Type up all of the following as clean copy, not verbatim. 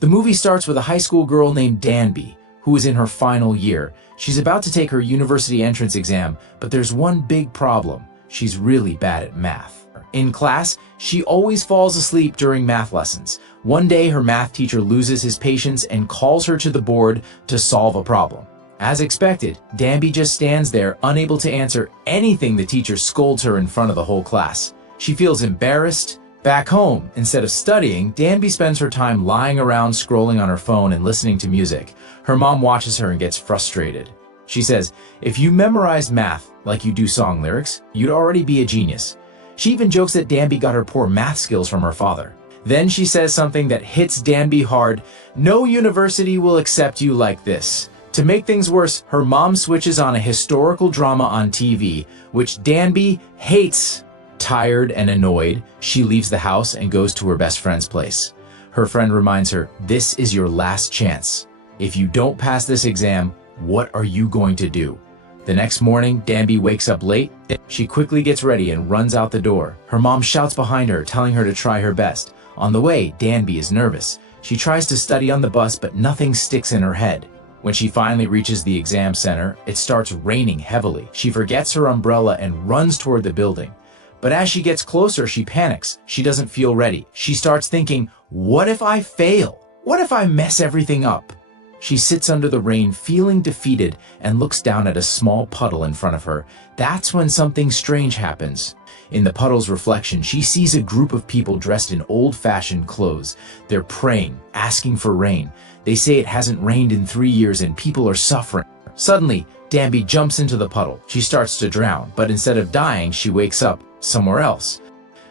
The movie starts with a high school girl named Danby, who is in her final year. She's about to take her university entrance exam, but there's one big problem. She's really bad at math. In class, she always falls asleep during math lessons. One day, her math teacher loses his patience and calls her to the board to solve a problem. As expected, Danby just stands there, unable to answer anything the teacher scolds her in front of the whole class. She feels embarrassed. Back home, instead of studying, Danby spends her time lying around scrolling on her phone and listening to music. Her mom watches her and gets frustrated. She says, if you memorized math like you do song lyrics, you'd already be a genius. She even jokes that Danby got her poor math skills from her father. Then she says something that hits Danby hard. No university will accept you like this. To make things worse, her mom switches on a historical drama on TV, which Danby hates. Tired and annoyed, she leaves the house and goes to her best friend's place. Her friend reminds her, this is your last chance. If you don't pass this exam, what are you going to do? The next morning, Danby wakes up late. She quickly gets ready and runs out the door. Her mom shouts behind her, telling her to try her best. On the way, Danby is nervous. She tries to study on the bus, but nothing sticks in her head. When she finally reaches the exam center, it starts raining heavily. She forgets her umbrella and runs toward the building. But as she gets closer, she panics. She doesn't feel ready. She starts thinking, what if I fail? What if I mess everything up? She sits under the rain, feeling defeated, and looks down at a small puddle in front of her. That's when something strange happens. In the puddle's reflection, she sees a group of people dressed in old-fashioned clothes. They're praying, asking for rain. They say it hasn't rained in 3 years and people are suffering. Suddenly, Danby jumps into the puddle. She starts to drown, but instead of dying, she wakes up somewhere else.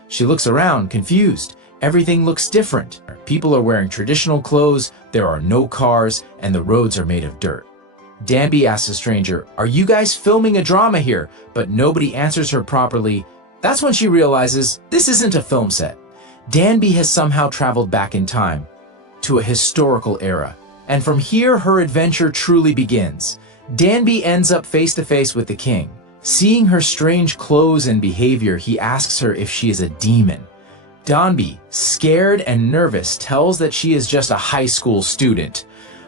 She looks around, confused. Everything looks different. People are wearing traditional clothes, there are no cars, and the roads are made of dirt. Danby asks a stranger, are you guys filming a drama here? But nobody answers her properly. That's when she realizes this isn't a film set. Danby has somehow traveled back in time to a historical era. And from here, her adventure truly begins. Danby ends up face to face with the king. Seeing her strange clothes and behavior, he asks her if she is a demon. Danby, scared and nervous, tells that she is just a high school student.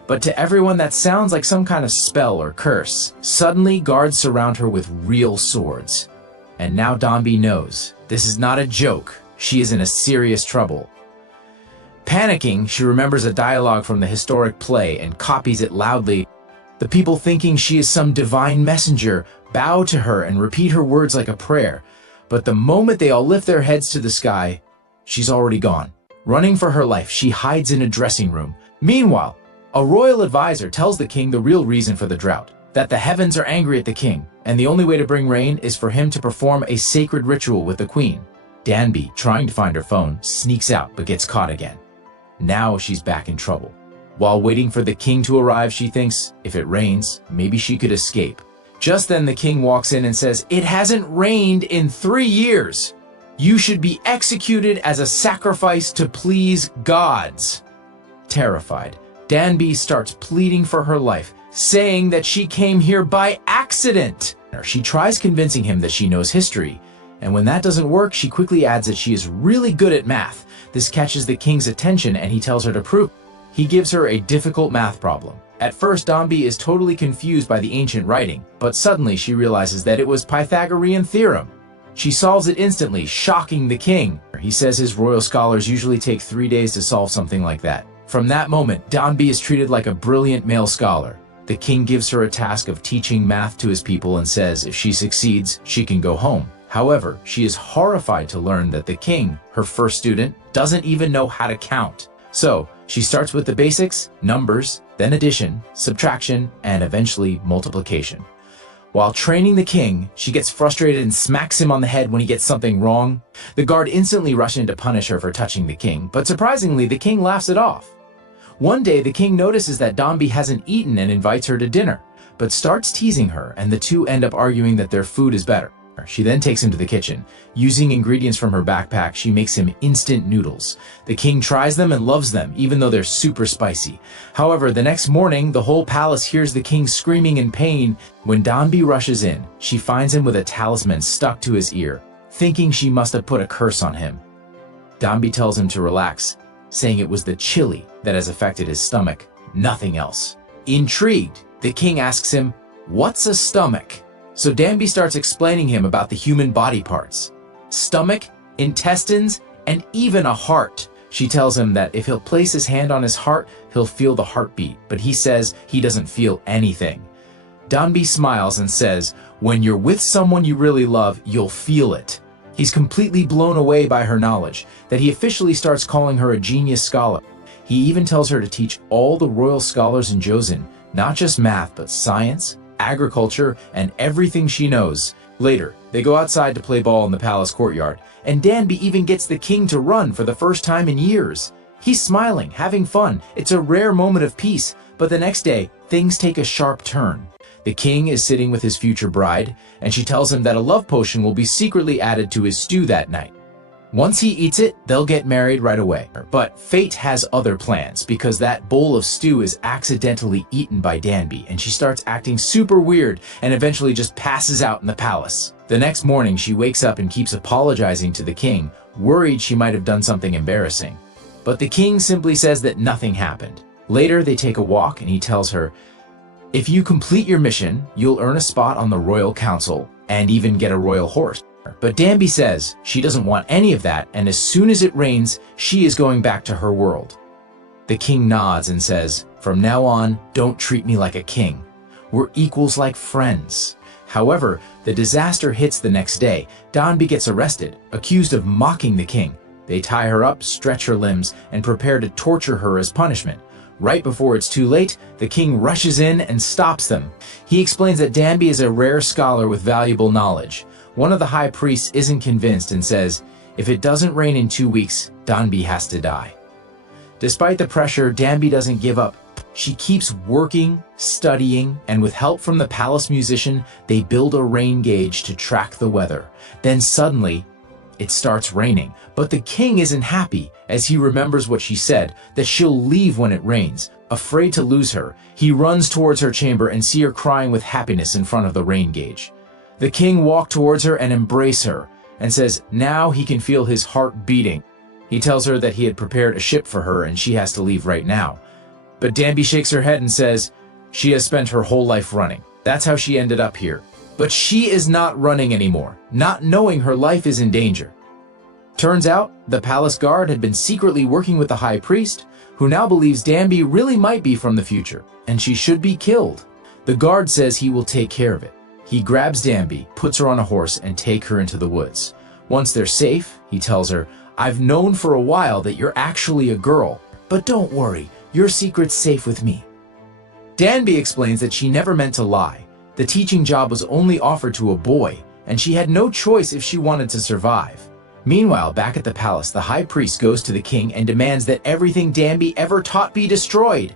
But to everyone, that sounds like some kind of spell or curse. Suddenly, guards surround her with real swords. And now Danby knows this is not a joke. She is in a serious trouble. Panicking, she remembers a dialogue from the historic play and copies it loudly. The people, thinking she is some divine messenger, bow to her and repeat her words like a prayer. But the moment they all lift their heads to the sky, she's already gone. Running for her life, she hides in a dressing room. Meanwhile, a royal advisor tells the king the real reason for the drought, that the heavens are angry at the king, and the only way to bring rain is for him to perform a sacred ritual with the queen. Danby, trying to find her phone, sneaks out but gets caught again. Now she's back in trouble. While waiting for the king to arrive, she thinks, if it rains, maybe she could escape. Just then the king walks in and says, it hasn't rained in 3 years. You should be executed as a sacrifice to please gods. Terrified, Danby starts pleading for her life, saying that she came here by accident. She tries convincing him that she knows history, and when that doesn't work, she quickly adds that she is really good at math. This catches the king's attention and he tells her to prove it. He gives her a difficult math problem. At first, Danby is totally confused by the ancient writing, but suddenly she realizes that it was Pythagorean theorem. She solves it instantly, shocking the king. He says his royal scholars usually take 3 days to solve something like that. From that moment, Danby is treated like a brilliant male scholar. The king gives her a task of teaching math to his people and says if she succeeds, she can go home. However, she is horrified to learn that the king, her first student, doesn't even know how to count. So, she starts with the basics, numbers, then addition, subtraction, and eventually multiplication. While training the king, she gets frustrated and smacks him on the head when he gets something wrong. The guard instantly rush in to punish her for touching the king, but surprisingly, the king laughs it off. One day, the king notices that Danby hasn't eaten and invites her to dinner, but starts teasing her, and the two end up arguing that their food is better. She then takes him to the kitchen. Using ingredients from her backpack, she makes him instant noodles. The king tries them and loves them, even though they're super spicy. However, the next morning, the whole palace hears the king screaming in pain. When Danby rushes in, she finds him with a talisman stuck to his ear, thinking she must have put a curse on him. Danby tells him to relax. saying it was the chili that has affected his stomach, nothing else. Intrigued, the king asks him, "What's a stomach?" So Danby starts explaining him about the human body parts. Stomach, intestines, and even a heart. She tells him that if he'll place his hand on his heart, he'll feel the heartbeat, but he says he doesn't feel anything. Danby smiles and says, "When you're with someone you really love, you'll feel it." He's completely blown away by her knowledge, that he officially starts calling her a genius scholar. He even tells her to teach all the royal scholars in Joseon, not just math, but science, agriculture, and everything she knows. Later, they go outside to play ball in the palace courtyard, and Danby even gets the king to run for the first time in years. He's smiling, having fun. It's a rare moment of peace, but the next day, things take a sharp turn. The king is sitting with his future bride, and she tells him that a love potion will be secretly added to his stew that night. Once he eats it, they'll get married right away. But fate has other plans, because that bowl of stew is accidentally eaten by Danby, and she starts acting super weird and eventually just passes out in the palace. The next morning, she wakes up and keeps apologizing to the king, worried she might have done something embarrassing. But the king simply says that nothing happened. Later, they take a walk, and he tells her, "If you complete your mission, you'll earn a spot on the royal council and even get a royal horse." But Danby says she doesn't want any of that, and as soon as it rains, she is going back to her world. The king nods and says, "From now on, don't treat me like a king. We're equals like friends." However, the disaster hits the next day. Danby gets arrested, accused of mocking the king. They tie her up, stretch her limbs, and prepare to torture her as punishment. Right before it's too late, the king rushes in and stops them. He explains that Danby is a rare scholar with valuable knowledge. One of the high priests isn't convinced and says, if it doesn't rain in 2 weeks, Danby has to die. Despite the pressure, Danby doesn't give up. She keeps working, studying, and with help from the palace musician, they build a rain gauge to track the weather. Then suddenly, it starts raining, but the king isn't happy as he remembers what she said, that she'll leave when it rains. Afraid to lose her, he runs towards her chamber and sees her crying with happiness in front of the rain gauge. The king walks towards her and embraces her and says now he can feel his heart beating. He tells her that he had prepared a ship for her and she has to leave right now. But Danby shakes her head and says she has spent her whole life running. That's how she ended up here. But she is not running anymore, not knowing her life is in danger. Turns out, the palace guard had been secretly working with the high priest, who now believes Danby really might be from the future, and she should be killed. The guard says he will take care of it. He grabs Danby, puts her on a horse, and takes her into the woods. Once they're safe, he tells her, I've known for a while that you're actually a girl, but don't worry, your secret's safe with me. Danby explains that she never meant to lie. The teaching job was only offered to a boy, and she had no choice if she wanted to survive. Meanwhile, back at the palace, the high priest goes to the king and demands that everything Danby ever taught be destroyed.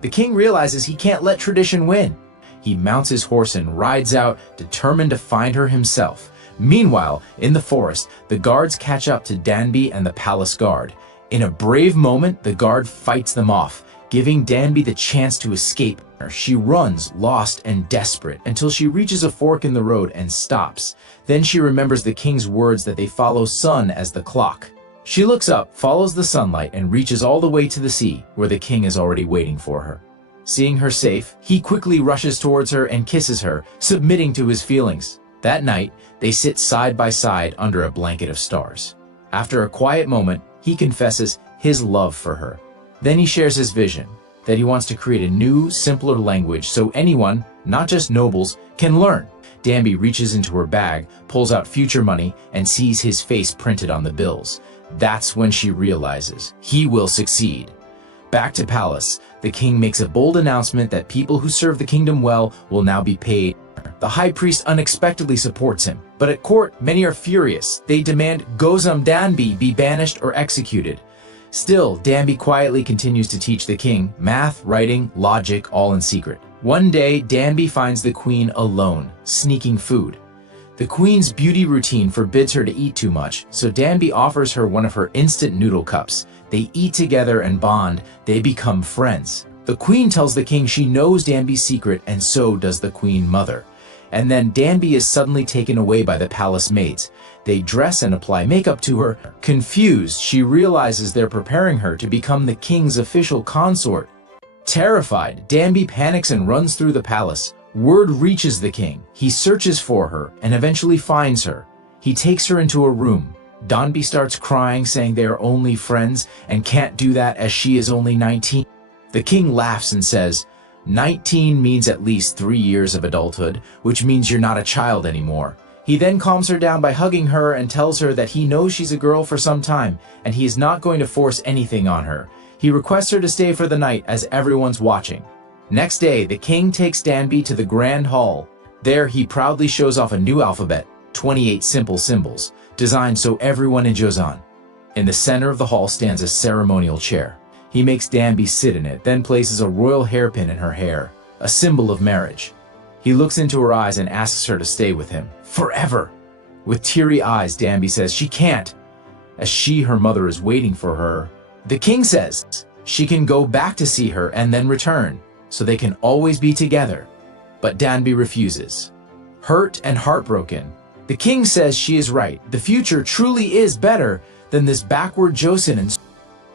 The king realizes he can't let tradition win. He mounts his horse and rides out, determined to find her himself. Meanwhile, in the forest, the guards catch up to Danby and the palace guard. In a brave moment, the guard fights them off, giving Danby the chance to escape. She runs, lost and desperate, until she reaches a fork in the road and stops. Then she remembers the king's words that they follow sun as the clock. She looks up, follows the sunlight, and reaches all the way to the sea, where the king is already waiting for her. Seeing her safe, he quickly rushes towards her and kisses her, submitting to his feelings. That night, they sit side by side under a blanket of stars. After a quiet moment, he confesses his love for her. Then he shares his vision, that he wants to create a new, simpler language so anyone, not just nobles, can learn. Danby reaches into her bag, pulls out future money, and sees his face printed on the bills. That's when she realizes he will succeed. Back to palace, the king makes a bold announcement that people who serve the kingdom well will now be paid. The high priest unexpectedly supports him, but at court, many are furious. They demand Gozum Danby be banished or executed. Still, Danby quietly continues to teach the king math, writing, logic, all in secret. One day, Danby finds the queen alone, sneaking food. The queen's beauty routine forbids her to eat too much, so Danby offers her one of her instant noodle cups. They eat together and bond. They become friends. The queen tells the king she knows Danby's secret, and so does the queen mother. And then Danby is suddenly taken away by the palace maids. They dress and apply makeup to her. Confused, she realizes they're preparing her to become the king's official consort. Terrified, Danby panics and runs through the palace. Word reaches the king. He searches for her and eventually finds her. He takes her into a room. Danby starts crying, saying they are only friends and can't do that as she is only 19. The king laughs and says, 19 means at least 3 years of adulthood, which means you're not a child anymore. He then calms her down by hugging her and tells her that he knows she's a girl for some time and he is not going to force anything on her. He requests her to stay for the night as everyone's watching. Next day, the king takes Danby to the Grand Hall. There, he proudly shows off a new alphabet, 28 simple symbols, designed so everyone in Joseon. In the center of the hall stands a ceremonial chair. He makes Danby sit in it, then places a royal hairpin in her hair, a symbol of marriage. He looks into her eyes and asks her to stay with him, forever. With teary eyes, Danby says she can't, as her mother is waiting for her. The king says she can go back to see her and then return, so they can always be together. But Danby refuses. Hurt and heartbroken, the king says she is right. The future truly is better than this backward Joseon.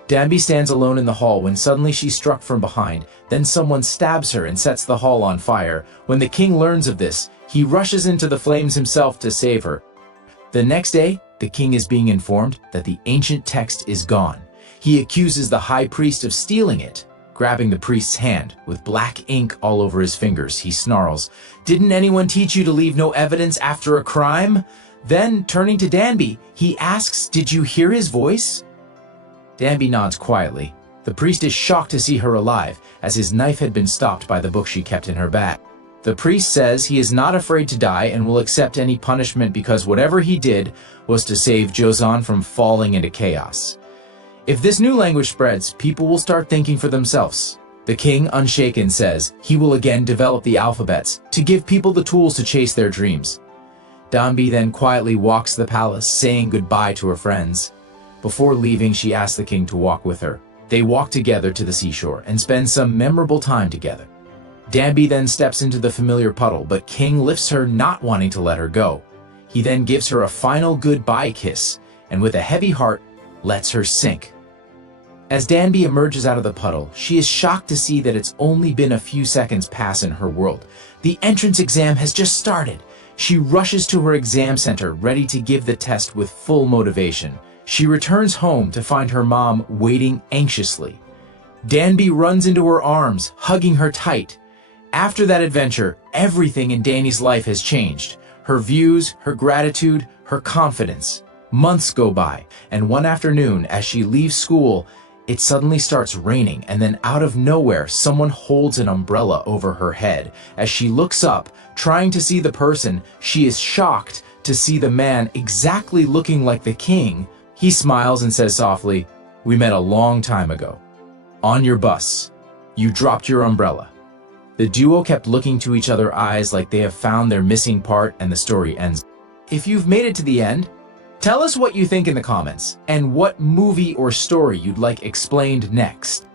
Danby stands alone in the hall when suddenly she's struck from behind. Then someone stabs her and sets the hall on fire. When the king learns of this, he rushes into the flames himself to save her. The next day, the king is being informed that the ancient text is gone. He accuses the high priest of stealing it. Grabbing the priest's hand, with black ink all over his fingers, he snarls, "Didn't anyone teach you to leave no evidence after a crime?" Then, turning to Danby, he asks, "Did you hear his voice?" Danby nods quietly. The priest is shocked to see her alive, as his knife had been stopped by the book she kept in her bag. The priest says he is not afraid to die and will accept any punishment because whatever he did was to save Joseon from falling into chaos. If this new language spreads, people will start thinking for themselves. The king, unshaken, says he will again develop the alphabets to give people the tools to chase their dreams. Danby then quietly walks the palace, saying goodbye to her friends. Before leaving, she asks the king to walk with her. They walk together to the seashore and spend some memorable time together. Danby then steps into the familiar puddle, but King lifts her, not wanting to let her go. He then gives her a final goodbye kiss, and with a heavy heart, lets her sink. As Danby emerges out of the puddle, she is shocked to see that it's only been a few seconds pass in her world. The entrance exam has just started. She rushes to her exam center, ready to give the test with full motivation. She returns home to find her mom waiting anxiously. Danby runs into her arms, hugging her tight. After that adventure, everything in Danny's life has changed. Her views, her gratitude, her confidence. Months go by, and one afternoon, as she leaves school, it suddenly starts raining, and then out of nowhere, someone holds an umbrella over her head. As she looks up, trying to see the person, she is shocked to see the man exactly looking like the king. He smiles and says softly, "We met a long time ago. On your bus. You dropped your umbrella." The duo kept looking to each other's eyes like they have found their missing part, and the story ends. If you've made it to the end, tell us what you think in the comments and what movie or story you'd like explained next.